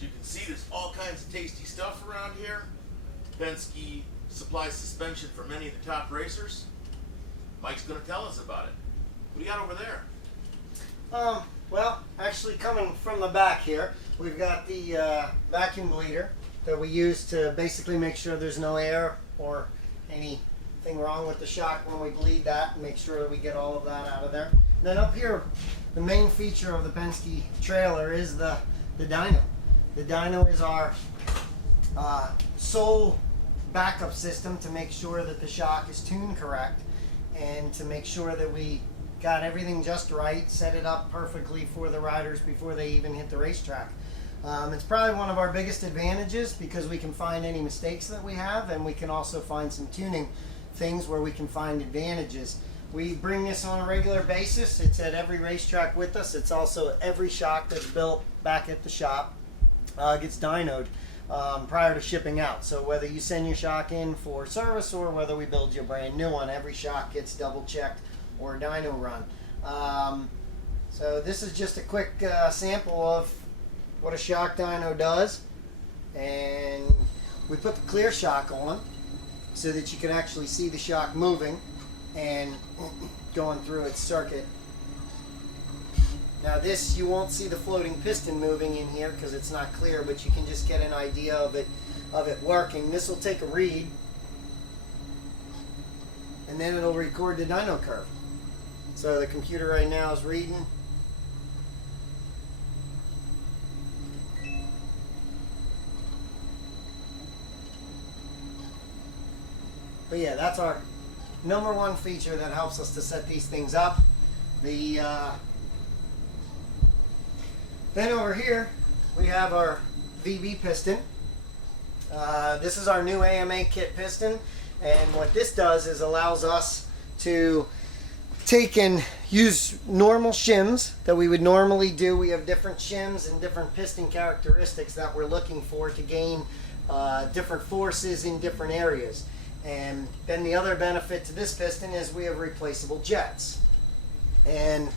As you can see, there's all kinds of tasty stuff around here. Penske supplies suspension for many of the top racers. Mike's going to tell us about it. What do you got over there? Well, actually coming from the back here, we've got the vacuum bleeder that we use to basically make sure there's no air or anything wrong with the shock when we bleed that, and make sure that we get all of that out of there. And then up here, the main feature of the Penske trailer is the dyno. The dyno is our sole backup system to make sure that the shock is tuned correct and to make sure that we got everything just right, set it up perfectly for the riders before they even hit the racetrack. It's probably one of our biggest advantages because we can find any mistakes that we have, and we can also find some tuning things where we can find advantages. We bring this on a regular basis. It's at every racetrack with us. It's also every shock that's built back at the shop gets dynoed prior to shipping out. So whether you send your shock in for service or whether we build you a brand new one, every shock gets double checked or dyno run. So this is just a quick sample of what a shock dyno does, and we put the clear shock on so that you can actually see the shock moving and going through its circuit. Now this, you won't see the floating piston moving in here because it's not clear, but you can just get an idea of it working. This will take a read, and then it'll record the dyno curve. So the computer right now is reading. But yeah, that's our number one feature that helps us to set these things up. Then over here we have our VB piston. This is our new AMA kit piston, and what this does is allows us to take and use normal shims that we would normally do. We have different shims and different piston characteristics that we're looking for to gain different forces in different areas. And then the other benefit to this piston is we have replaceable jets, and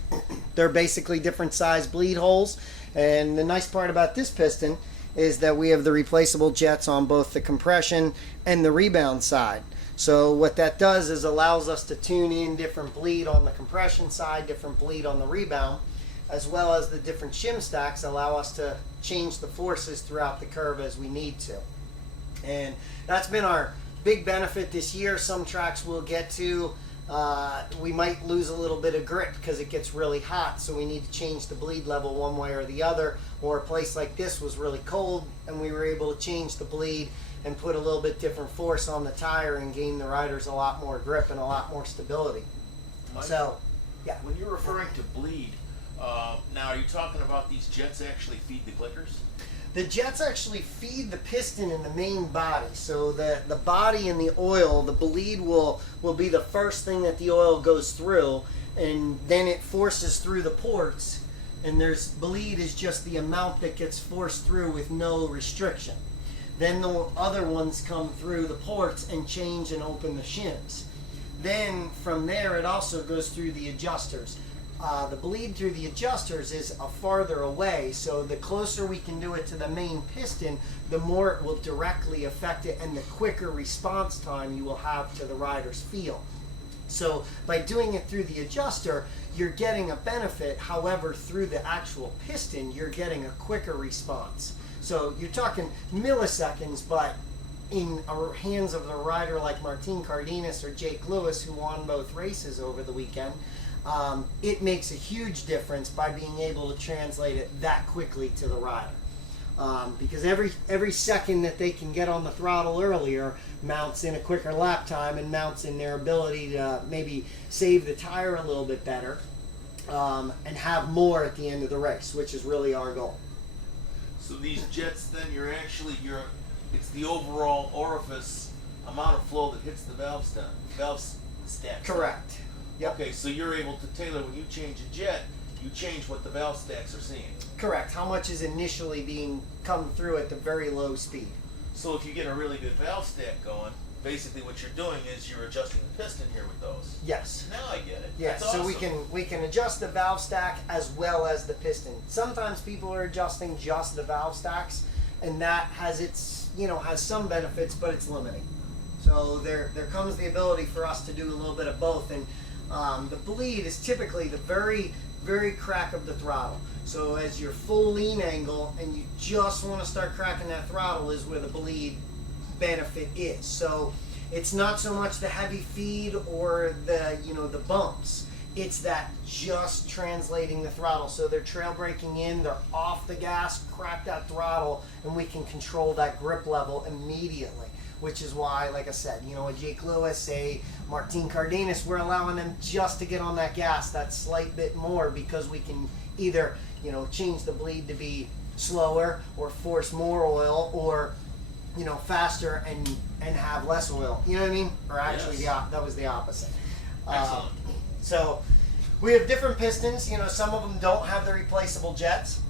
they're basically different size bleed holes. And the nice part about this piston is that we have the replaceable jets on both the compression and the rebound side. So what that does is allows us to tune in different bleed on the compression side, different bleed on the rebound, as well as the different shim stacks allow us to change the forces throughout the curve as we need to. And that's been our big benefit this year. Some tracks we'll get to, we might lose a little bit of grip because it gets really hot, so we need to change the bleed level one way or the other. Or a place like this was really cold and we were able to change the bleed and put a little bit different force on the tire and gain the riders a lot more grip and a lot more stability. Mike, So, yeah. when you're referring to bleed, now are you talking about these jets actually feed the clickers? The jets actually feed the piston in the main body. So the body and the oil, the bleed will be the first thing that the oil goes through, and then it forces through the ports, and there's bleed is just the amount that gets forced through with no restriction. Then the other ones come through the ports and change and open the shims. Then from there it also goes through the adjusters. The bleed through the adjusters is farther away, so the closer we can do it to the main piston, the more it will directly affect it and the quicker response time you will have to the rider's feel. So by doing it through the adjuster, you're getting a benefit. However, through the actual piston, you're getting a quicker response. So you're talking milliseconds, but in the hands of a rider like Martin Cardenas or Jake Lewis, who won both races over the weekend, it makes a huge difference by being able to translate it that quickly to the rider. Because every second that they can get on the throttle earlier mounts in a quicker lap time and mounts in their ability to maybe save the tire a little bit better and have more at the end of the race, which is really our goal. So these jets, then it's the overall orifice amount of flow that hits the valve stacks. Correct. Yep. Okay, so you're able to tailor, when you change a jet, you change what the valve stacks are seeing. Correct. How much is initially being come through at the very low speed. So if you get a really good valve stack going, basically what you're doing is you're adjusting the piston here with those. Yes. Now I get it. Yeah, That's so awesome. we can adjust the valve stack as well as the piston. Sometimes people are adjusting just the valve stacks, and that has its, has some benefits, but it's limiting. So there comes the ability for us to do a little bit of both, and the bleed is typically the very, very crack of the throttle. So as your full lean angle and you just want to start cracking that throttle is where the bleed benefit is. So it's not so much the heavy feed or the bumps. It's that just translating the throttle. So they're trail braking in, they're off the gas, crack that throttle, and we can control that grip level immediately. Which is why, like I said, a Jake Lewis, a Martin Cardenas, we're allowing them just to get on that gas that slight bit more, because we can either, change the bleed to be slower or force more oil, or, faster and have less oil. You know what I mean? Or actually, Yes. that was the opposite. Excellent. So we have different pistons. Some of them don't have the replaceable jets.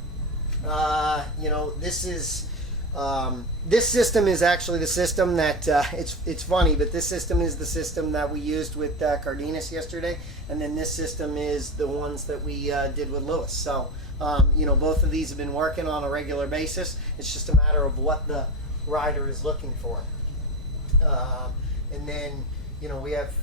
This system is actually the system that it's funny, but this system is the system that we used with Cardenas yesterday, and then this system is the ones that we did with Lewis. So both of these have been working on a regular basis. It's just a matter of what the rider is looking for. And then we have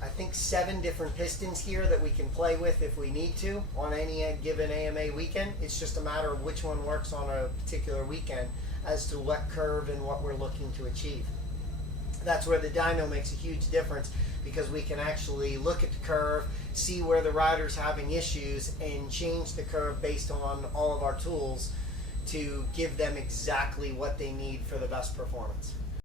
I think 7 different pistons here that we can play with if we need to on any given AMA weekend. It's just a matter of which one works on a particular weekend as to what curve and what we're looking to achieve. That's where the dyno makes a huge difference, because we can actually look at the curve, see where the rider's having issues, and change the curve based on all of our tools to give them exactly what they need for the best performance.